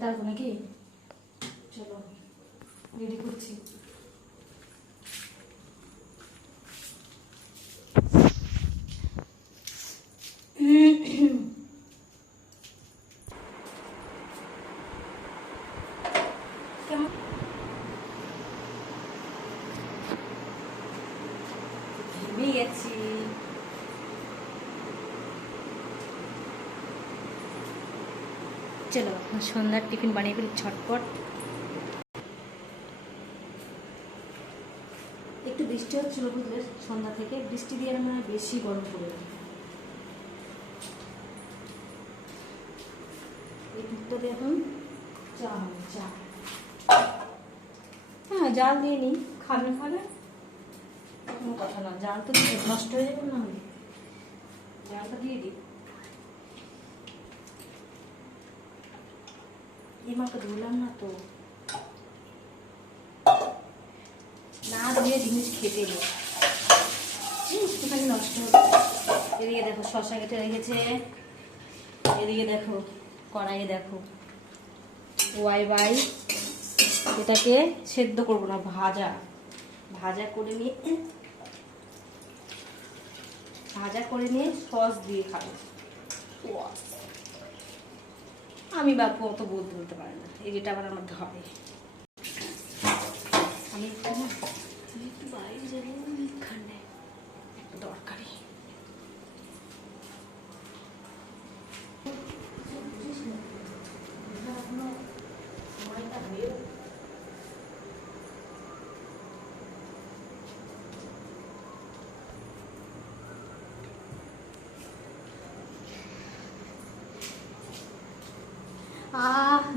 খেতে আসবো নাকি? চলো রেডি করছি। কেমন ঘেমে গেছি। চলো সন্ধ্যার টিফিন বানিয়ে ফেলি ঝটপট। একটু বৃষ্টি হচ্ছিল বুঝলে, সন্ধ্যা থেকে বৃষ্টি দিয়ে মানে বেশি গরম পড়ে গেল। এই দুধটা এখন চা হবে, চা। হ্যাঁ জাল দিয়ে নিই, খাবে কোনো কথা না, জাল তো দিয়ে নষ্ট হয়ে যাবে না হলে, জালটা দিয়ে দিই। এই মাকে ধরলাম না তো, না ধুয়ে জিনিস খেতে নেই, একটুখানি নষ্ট হবে। এদিকে দেখো শশা কেটে রেখেছে, এদিকে দেখো কড়াইয়ে দেখো ওয়াই বাই, এটাকে সেদ্ধ করবো না, ভাজা ভাজা করে নিয়ে সস দিয়ে খাবো। আমি বাপু অত বলতে পারে না, এই যেটা আবার আমার ধরে। আমি একটু বাইরে যাবো, এখানে দরকারি।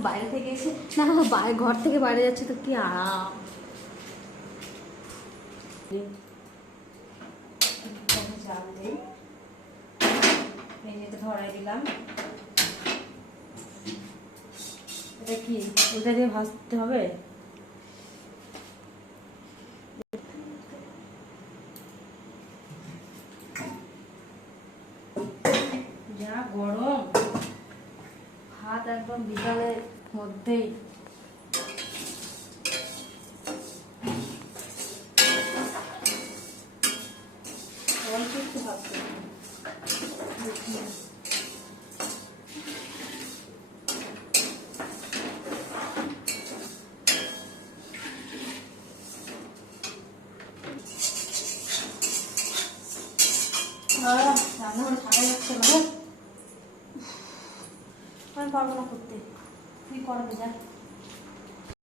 বাইরে থেকে এসে না, ঘর থেকে বাইরে যাচ্ছে তো কি আরাম। জাল দিই, মেঝেতে ধরাই দিলাম। এটা কি ওটা দিয়ে ভাজতে হবে? যা গরম, ভাত একদম বিকালের মধ্যেই। অল্প একটু ভাত রান্নাঘরে থাকা যাচ্ছে না, আমি পারবো না করতে, তুই করাবে যা।